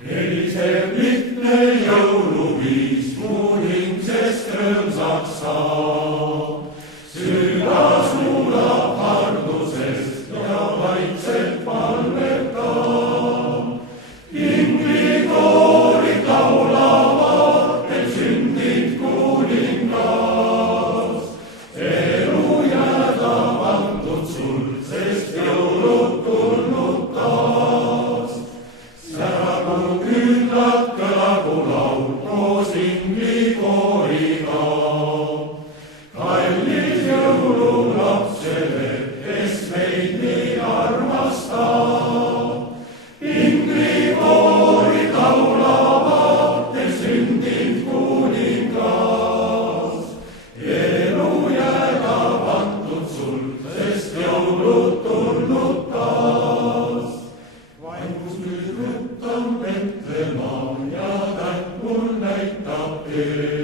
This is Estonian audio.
Heliseb lihtne jõuluviis, mu hing sest rõõmsaks saab. Südas muulab hardusest ja vaikselt palvetab. Inglikoorid laulavad, et sündid kuningas. Elu jäädab antud sul, sest jõulud tulnud taas. Säragu küünlad, kõlagu laul koos inglikooriga. Kallis jõululapsele, kes meid nii armastab. Inglikoorid laulavad, et sündid kuningas. Elu jäädab antud sul, sest jõulud tulnud taas. Vaimus nüüd ruttam Petlemaa ja täht mul näitab tee.